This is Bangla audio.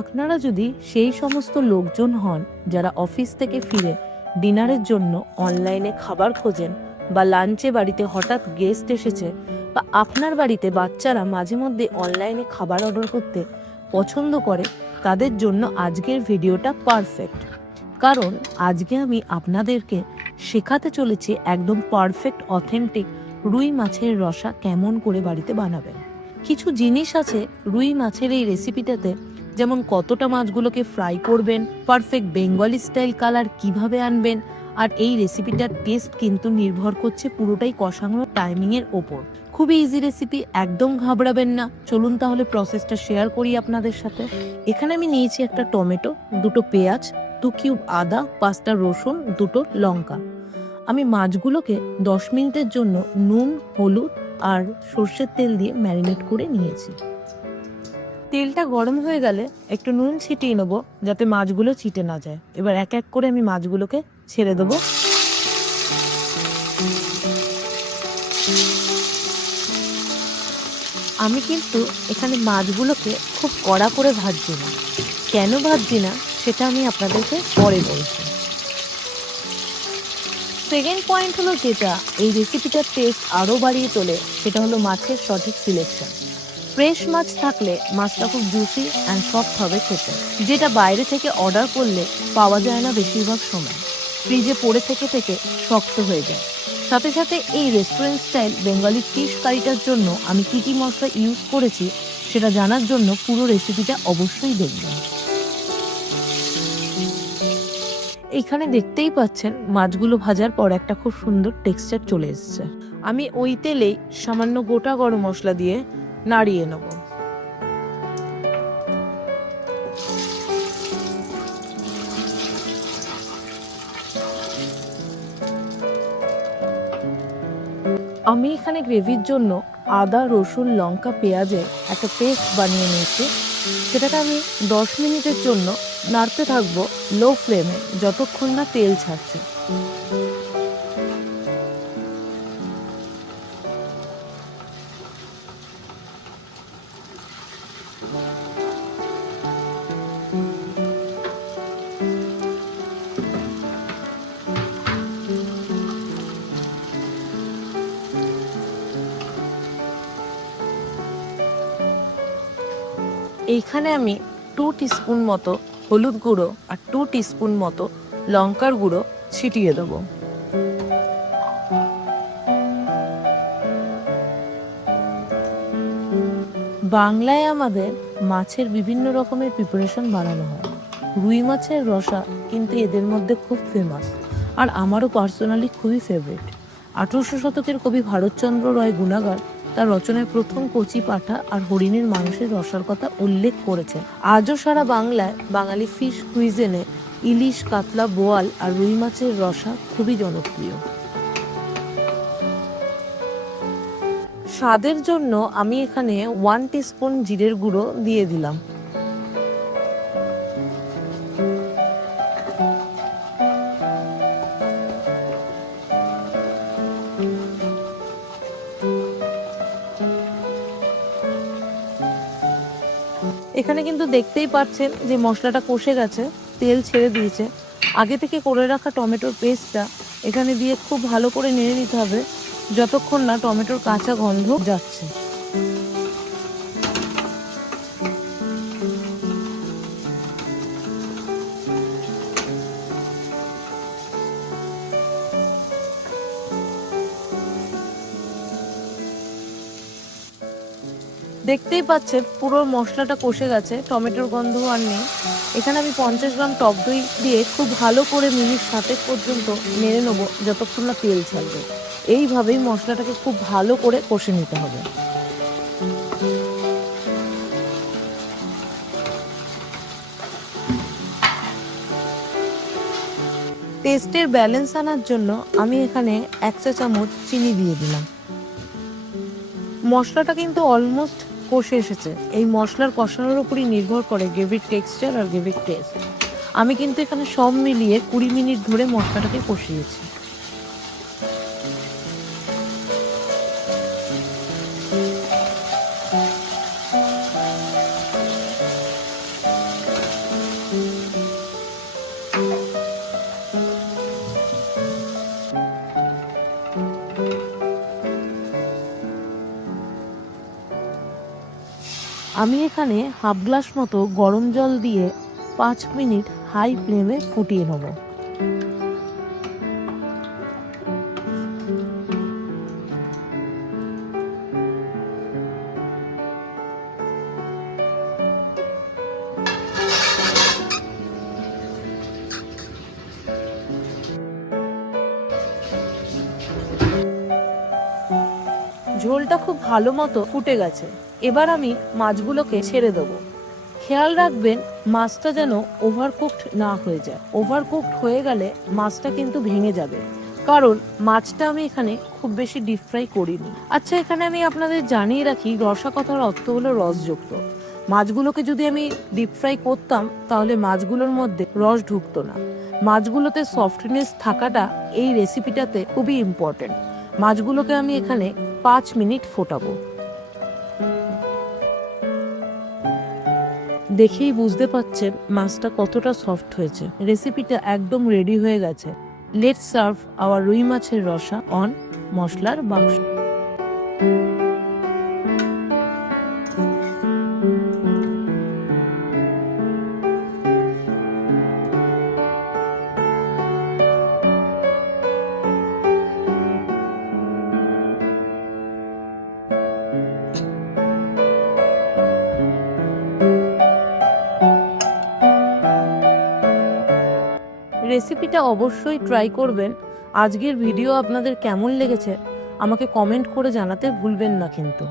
আপনারা যদি সেই সমস্ত লোকজন হন যারা অফিস থেকে ফিরে ডিনারের জন্য অনলাইনে খাবার খোঁজেন, বা লাঞ্চে বাড়িতে হঠাৎ গেস্ট এসেছে, বা আপনার বাড়িতে বাচ্চারা মাঝে মধ্যে অনলাইনে খাবার অর্ডার করতে পছন্দ করে, তাদের জন্য আজকের ভিডিওটা পারফেক্ট। কারণ আজকে আমি আপনাদেরকে শেখাতে চলেছি একদম পারফেক্ট অথেন্টিক রুই মাছের রসা কেমন করে বাড়িতে বানাবেন। কিছু জিনিস আছে রুই মাছের এই রেসিপিটাতে, যেমন কতটা মাছগুলোকে ফ্রাই করবেন, পারফেক্ট বেঙ্গলি স্টাইল কালার কিভাবে আনবেন, আর এই রেসিপিটার টেস্ট কিন্তু নির্ভর করছে পুরোটাই কষানোর টাইমিংয়ের ওপর। খুবই ইজি রেসিপি, একদম ঘাবড়াবেন না। চলুন তাহলে প্রসেসটা শেয়ার করি আপনাদের সাথে। এখানে আমি নিয়েছি একটা টমেটো, দুটো পেঁয়াজ, 2 কিউব আদা, 5টা রসুন, 2টো লঙ্কা। আমি মাছগুলোকে 10 মিনিটের জন্য নুন, হলুদ আর সর্ষের তেল দিয়ে ম্যারিনেট করে নিয়েছি। তেলটা গরম হয়ে গেলে একটু নুন ছিটিয়ে নেবো যাতে মাছগুলো চিটে না যায়। এবার এক এক করে আমি মাছগুলোকে ছেড়ে দেবো। আমি কিন্তু এখানে মাছগুলোকে খুব কড়া করে ভাজছি না। কেন ভাজছি না সেটা আমি আপনাদেরকে পরে বলছি। সেকেন্ড পয়েন্ট হলো যেটা এই রেসিপিটার টেস্ট আরও বাড়িয়ে তোলে, সেটা হলো মাছের সঠিক সিলেকশন। ফ্রেশ মাছ থাকলে মাছটা খুব জুসি অ্যান্ড সফট হবে খেতে, যেটা বাইরে থেকে অর্ডার করলে পাওয়া যায় না বেশিরভাগ সময়। ফ্রিজে পড়ে থেকে থেকে শক্ত হয়ে যায়। সাথে সাথে এই রেস্টুরেন্ট স্টাইল বেঙ্গলি ফিশ কারিটার জন্য আমি কী কী মশলা ইউজ করেছি সেটা জানার জন্য পুরো রেসিপিটা অবশ্যই দেখবেন। এইখানে দেখতেই পাচ্ছেন মাছগুলো ভাজার পর একটা খুব সুন্দর টেক্সচার চলে এসছে। আমি ওই তেলেই সামান্য গোটা গরম মশলা দিয়ে নাড়িয়ে নেব। আমি এখানে গ্রেভির জন্য আদা, রসুন, লঙ্কা, পেঁয়াজের একটা পেস্ট বানিয়ে নিয়েছি। সেটাকে আমি 10 মিনিটের জন্য নাড়তে থাকবো লো ফ্লেমে, যতক্ষণ না তেল ছাড়ছে। এইখানে আমি 2 টিস্পুন মতো হলুদ গুঁড়ো আর 2 টিস্পুন মতো লঙ্কার গুঁড়ো ছিটিয়ে দেবো। বাংলায় আমাদের মাছের বিভিন্ন রকমের প্রিপারেশন বানানো হয়। রুই মাছের রসা কিন্তু এদের মধ্যে খুব ফেমাস, আর আমারও পার্সোনালি খুবই ফেভারিট। 1800 শতকের কবি ভারতচন্দ্র রায় গুণাগার তার রচনায় প্রথম কচি পাঁঠা আর হরিণের মাংসের রসার কথা উল্লেখ করেছেন। আজও সারা বাংলায় বাঙালি ফিশ কুইজেনে ইলিশ, কাতলা, বোয়াল আর রুই মাছের রসা খুবই জনপ্রিয়। স্বাদের জন্য আমি এখানে 1 টিস্পুন জিরের গুঁড়ো দিয়ে দিলাম। এখানে কিন্তু দেখতেই পাচ্ছেন যে মশলাটা কষে গেছে, তেল ছেড়ে দিয়েছে। আগে থেকে করে রাখা টমেটোর পেস্টটা এখানে দিয়ে খুব ভালো করে নেড়ে নিতে হবে যতক্ষণ না টমেটোর কাঁচা গন্ধ যাচ্ছে। দেখতেই পাচ্ছেন পুরো মশলাটা কষে গেছে, টমেটোর গন্ধ আর নেই। এখানে আমি 50 গ্রাম টক দই দিয়ে খুব ভালো করে মিনিট 7 পর্যন্ত নেড়ে নেবো যতক্ষণ না তেল ছাড়বে। এইভাবেই মশলাটাকে খুব ভালো করে কষে নিতে হবে। টেস্টের ব্যালেন্স আনার জন্য আমি এখানে 1 চা চামচ চিনি দিয়ে দিলাম। মশলাটা কিন্তু অলমোস্ট কষে এসেছে। এই মশলার কষানোর উপরই নির্ভর করে গ্রেভির টেক্সচার আর গ্রেভির টেস্ট। আমি কিন্তু এখানে সব মিলিয়ে 20 মিনিট ধরে মশলাটাকে কষিয়েছি। আমি এখানে হাফ গ্লাস মতো গরম জল দিয়ে 5 মিনিট হাই ফ্লেমে ফুটিয়ে নেব। ঝোলটা খুব ভালো মতো ফুটে গেছে। এবার আমি মাছগুলোকে ছেড়ে দেবো। খেয়াল রাখবেন মাছটা যেন ওভারকুকড না হয়ে যায়। ওভারকুকড হয়ে গেলে মাছটা কিন্তু ভেঙে যাবে, কারণ মাছটা আমি এখানে খুব বেশি ডিপ ফ্রাই করিনি। আচ্ছা, এখানে আমি আপনাদের জানিয়ে রাখি, রসা কথার অর্থ হলো রসযুক্ত। মাছগুলোকে যদি আমি ডিপ ফ্রাই করতাম তাহলে মাছগুলোর মধ্যে রস ঢুকতো না। মাছগুলোতে সফটনেস থাকাটা এই রেসিপিটাতে খুবই ইম্পর্টেন্ট। মাছগুলোকে আমি এখানে 5 মিনিট ফোটাবো। দেখেই বুঝতে পারছেন মাছটা কতটা সফট হয়েছে। রেসিপিটা একদম রেডি হয়ে গেছে। লেটস সার্ভ আওয়ার রুই মাছের রসা অন মশলার বাক্স। রেসিপিটা অবশ্যই ট্রাই করবেন। আজকের ভিডিও আপনাদের কেমন লেগেছে আমাকে কমেন্ট করে জানাতে ভুলবেন না কিন্তু।